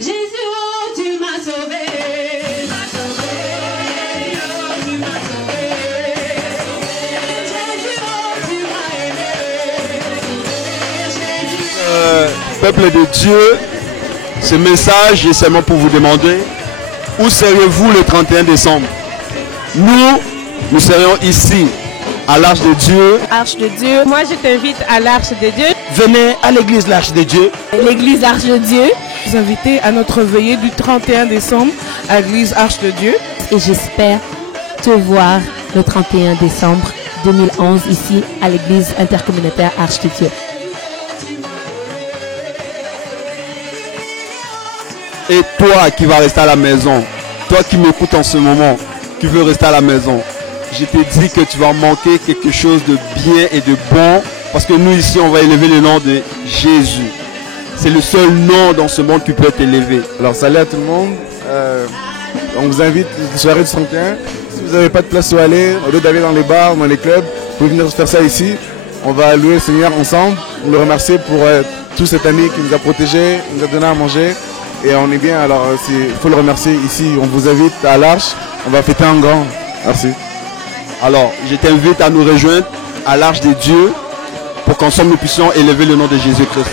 Jésus, oh, tu m'as sauvé. Tu m'as sauvé. Jésus, oh, tu m'as aimé. Peuple de Dieu, ce message est seulement pour vous demander où seriez-vous le 31 décembre. Nous serions ici à l'Arche de Dieu. Arche de Dieu. Moi, je t'invite à l'Arche de Dieu. Venez à l'église l'Arche de Dieu. L'église Arche de Dieu. Vous invitez à notre veillée du 31 décembre à l'église Arche de Dieu. Et j'espère te voir le 31 décembre 2011 ici à l'église intercommunautaire Arche de Dieu. Et toi qui vas rester à la maison, toi qui m'écoutes en ce moment, qui veux rester à la maison, je te dis que tu vas manquer quelque chose de bien et de bon, parce que nous ici on va élever le nom de Jésus. C'est le seul nom dans ce monde qui peut être élevé. Alors salut à tout le monde, on vous invite à la soirée du 31. Si vous n'avez pas de place où aller, au lieu d'aller dans les bars, dans les clubs, vous pouvez venir faire ça ici. On va louer le Seigneur ensemble, le remercier pour toute cette année qui nous a protégés, nous a donné à manger. Et on est bien, alors il faut le remercier ici. On vous invite à l'Arche, on va fêter en grand. Merci. Alors, je t'invite à nous rejoindre à l'Arche de Dieu pour qu'ensemble nous puissions élever le nom de Jésus-Christ.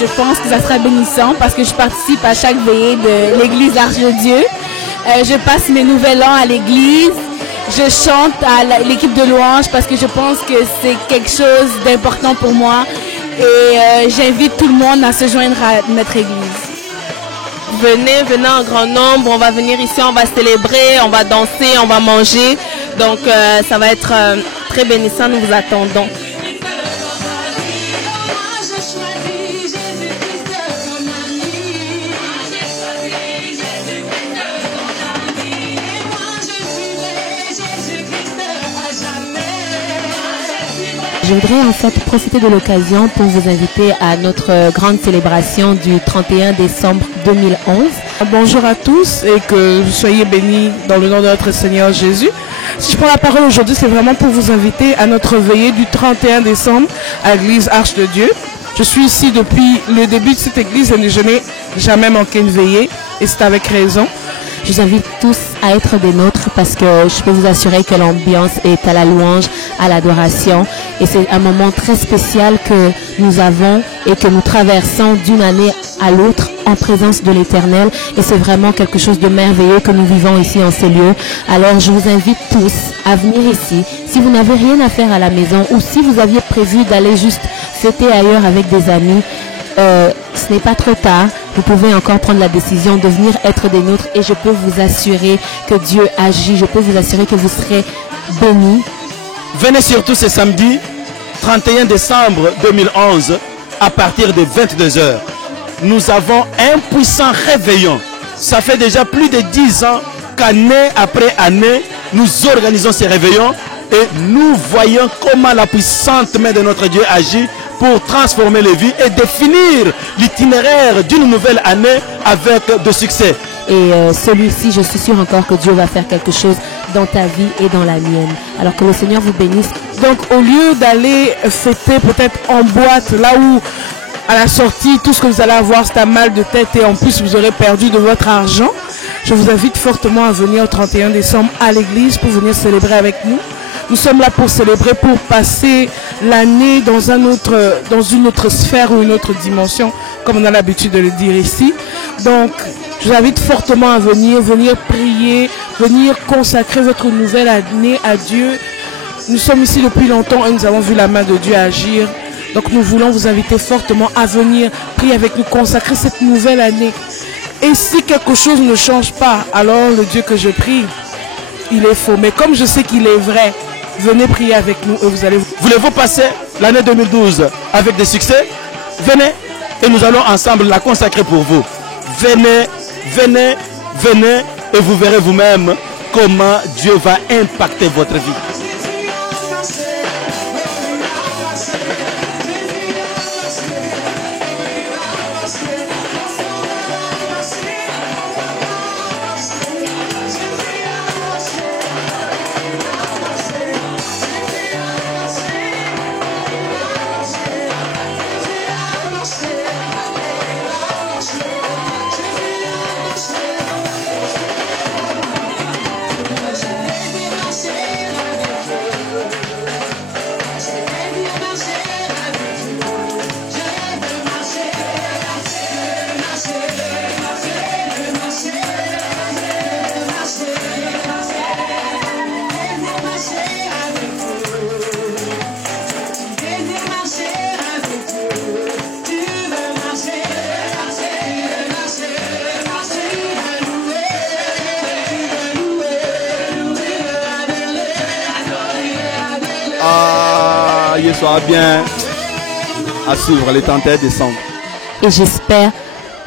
Je pense que ça sera bénissant parce que je participe à chaque veillée de l'église Arche de Dieu. Je passe mes nouvel an à l'église. Je chante à l'équipe de louange parce que je pense que c'est quelque chose d'important pour moi. Et j'invite tout le monde à se joindre à notre église. Venez en grand nombre. On va venir ici, on va célébrer, on va danser, on va manger. Donc ça va être très bénissant. Nous vous attendons. Je voudrais en fait profiter de l'occasion pour vous inviter à notre grande célébration du 31 décembre 2011. Bonjour à tous et que vous soyez bénis dans le nom de notre Seigneur Jésus. Si je prends la parole aujourd'hui, c'est vraiment pour vous inviter à notre veillée du 31 décembre à l'église Arche de Dieu. Je suis ici depuis le début de cette église et je n'ai jamais manqué une veillée et c'est avec raison. Je vous invite tous à être des nôtres parce que je peux vous assurer que l'ambiance est à la louange, à l'adoration. Et c'est un moment très spécial que nous avons et que nous traversons d'une année à l'autre en présence de l'Éternel. Et c'est vraiment quelque chose de merveilleux que nous vivons ici en ces lieux. Alors je vous invite tous à venir ici. Si vous n'avez rien à faire à la maison ou si vous aviez prévu d'aller juste fêter ailleurs avec des amis, ce n'est pas trop tard. Vous pouvez encore prendre la décision de venir être des nôtres et je peux vous assurer que Dieu agit. Je peux vous assurer que vous serez bénis. Venez surtout ce samedi 31 décembre 2011 à partir de 22h. Nous avons un puissant réveillon. Ça fait déjà plus de 10 ans qu'année après année, nous organisons ces réveillons et nous voyons comment la puissante main de notre Dieu agit pour transformer les vies et définir l'itinéraire d'une nouvelle année avec de succès. Et celui-ci, je suis sûre encore que Dieu va faire quelque chose dans ta vie et dans la mienne. Alors que le Seigneur vous bénisse. Donc au lieu d'aller fêter peut-être en boîte, là où à la sortie, tout ce que vous allez avoir, c'est un mal de tête et en plus vous aurez perdu de votre argent, je vous invite fortement à venir au 31 décembre à l'église pour venir célébrer avec nous. Nous sommes là pour célébrer, pour passer l'année dans une autre sphère ou une autre dimension, comme on a l'habitude de le dire ici. Donc, je vous invite fortement à venir prier, venir consacrer votre nouvelle année à Dieu. Nous sommes ici depuis longtemps et nous avons vu la main de Dieu agir. Donc, nous voulons vous inviter fortement à venir prier avec nous, consacrer cette nouvelle année. Et si quelque chose ne change pas, alors le Dieu que je prie, il est faux. Mais comme je sais qu'il est vrai, venez prier avec nous et vous allez... Voulez-vous passer l'année 2012 avec des succès? Venez et nous allons ensemble la consacrer pour vous. Venez, venez, venez et vous verrez vous-même comment Dieu va impacter votre vie. sera bien à suivre le 31 décembre. Et j'espère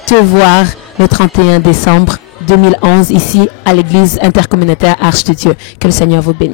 te voir le 31 décembre 2011 ici à l'église intercommunautaire Arche de Dieu. Que le Seigneur vous bénisse.